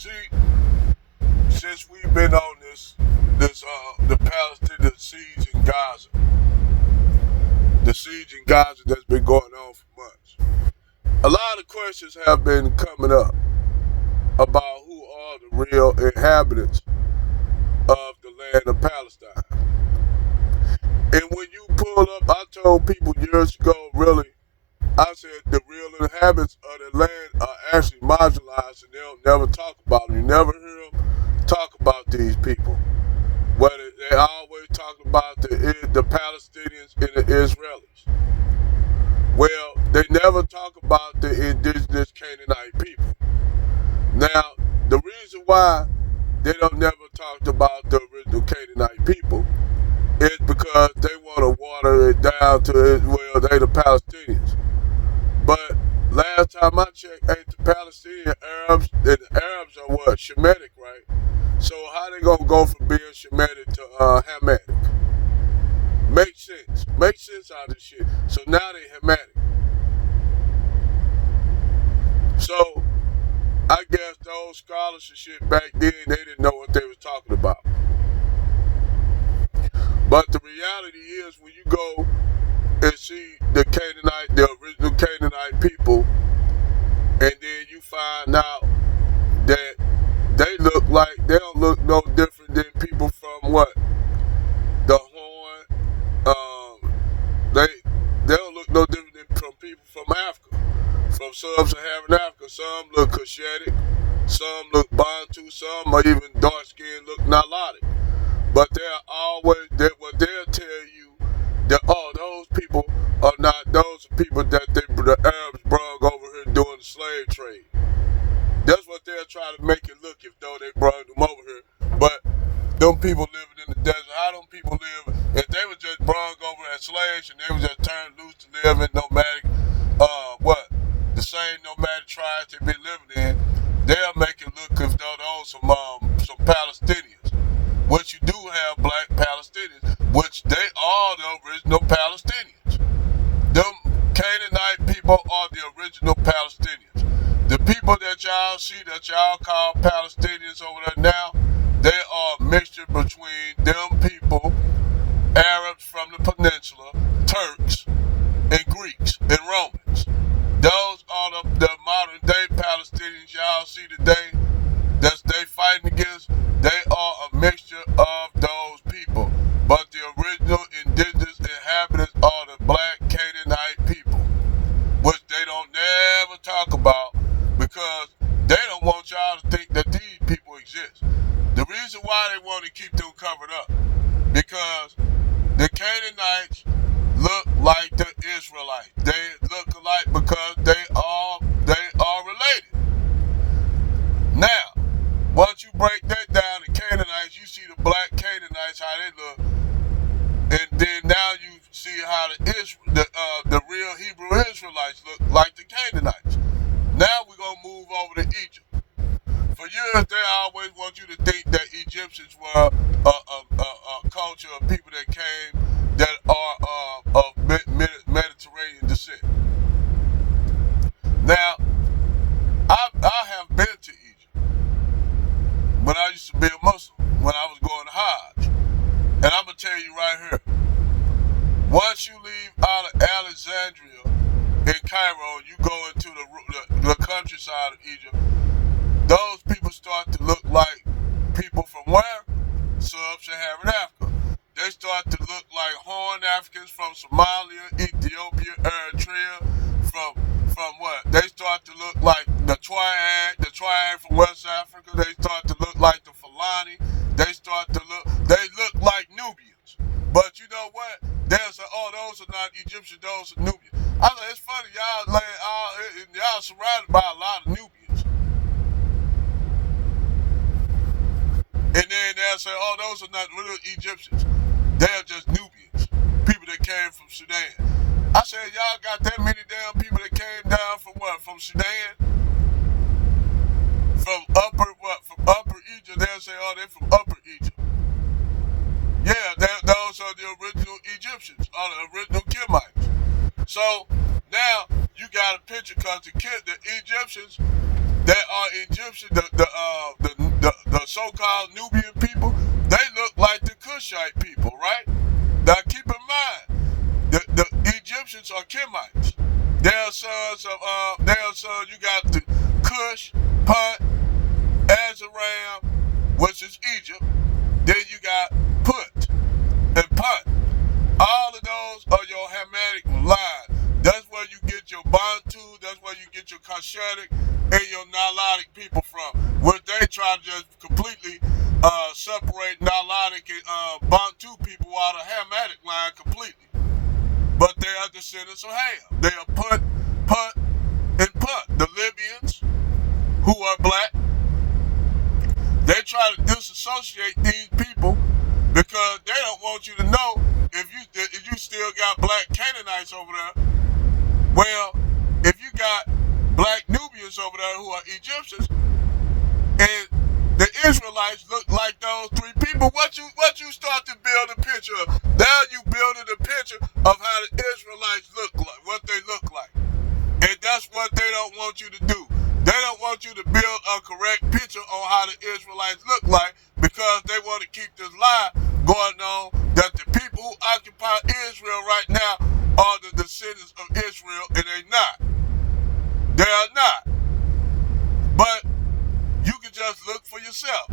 See, since we've been on the Palestinian siege in Gaza, the siege in Gaza that's been going on for months, a lot of questions have been coming up about who are the real inhabitants of the land of Palestine. And when you pull up, I told people years ago, really, I said the real inhabitants of the land are actually marginalized and they don't never talk about them. You never hear them talk about these people. Whether they always talk about the Palestinians and the Israelis. Well, they never talk about the indigenous Canaanite people. Now, the reason why they don't never talk about the original Canaanite people is because they want to water it down to, well, they the Palestinians. But last time I checked, ain't the Palestinian Arabs, and the Arabs are what? Shemitic, right? So how they gonna go from being Shemitic to Hamitic? Makes sense. Makes sense out of this shit. So now they Hamitic. So I guess those scholars and shit back then, they didn't know what they was talking about. But the reality is when you go and see the original Canaanite people, and then you find out that they don't look no different than people from what? The Horn. They don't look no different than from people from Africa, from sub-Saharan Africa. Some look Cushitic, some look Bantu, some are even dark skinned, look Nilotic. But what they'll tell you that those people are not, those are people that the Arabs brought over here doing the slave trade. That's what they'll try to make it look as though they brought them over here. But them people living in the desert, how them people live, if they were just brought over as slaves and they were just turned loose to live in nomadic, the same nomadic tribes they've been living in, they'll make it look as though those some Palestinians. Which you do have black Palestinians, which they are the original Palestinians. Them Canaanite people are the original Palestinians. The people that y'all see, that y'all call Palestinians over there now, they are a mixture between them people, Arabs from the peninsula, Turks, and Greeks, and Romans. Those are the modern day Palestinians y'all see today, that they fighting against. They are a mixture of those people. But the original indigenous inhabitants are the black Canaanite people, which they don't never talk about because they don't want y'all to think that these people exist. The reason why they want to keep them covered up, because the Canaanites look like the Israelites. They look alike because they are related. Now, once you break that down, the Canaanites, you see the black Canaanites, how they look, and then now you see how the real Hebrew Israelites look like the Canaanites. Now we're gonna move over to Egypt. For years, they always want you to think that Egyptians were a culture of people that came that are of Mediterranean descent. Now, I have been to Egypt when I used to be a Muslim, when I was going to Hajj. And I'm going to tell you right here, once you leave out of Alexandria in Cairo, you go into the countryside of Egypt, those people start to look like people from where? Sub-Saharan Africa. They start to look like Horn Africans from Somalia, Ethiopia, Eritrea, from what? They start to look like the Triad from West Africa. They start to look like the Fulani. They look like Nubians. But you know what? They'll say, those are not Egyptians, those are Nubians. I know it's funny, y'all surrounded by a lot of Nubians. And then they'll say, those are not real Egyptians. They're just Nubians. People that came from Sudan. I said, y'all got that many damn people that came down from what? From Sudan? From upper Egypt. They'll say, they're from upper Egypt. Yeah, those are the original Egyptians, or the original Kemites. So now you got a picture because the Egyptians that are Egyptian, the the so-called Nubian people, they look like the Cushite people, right? Now keep in mind, the Egyptians are Kemites. They're sons of you got the Cush, Punt, Azaram, which is Egypt. Then you got Put and Punt. All of those are your Hamitic line. That's where you get your Bantu, that's where you get your Kashetic and your Nilotic people from. Where they try to just completely separate Nilotic and Bantu people out of Hamitic line completely. But they are descendants of Ham. They are Put, and Punt. The Libyans, who are black, they try to disassociate these people because they don't want you to know if you still got black Canaanites over there. Well, if you got black Nubians over there who are Egyptians, and the Israelites look like those three people, what you start to build a picture of? Now you building a picture of how the Israelites look like, what they look like. And that's what they don't want you to do. They don't want you to build a correct picture on how the Israelites look like because they want to keep this lie going on that the people who occupy Israel right now are the descendants of Israel, and they're not. They are not. But you can just look for yourself.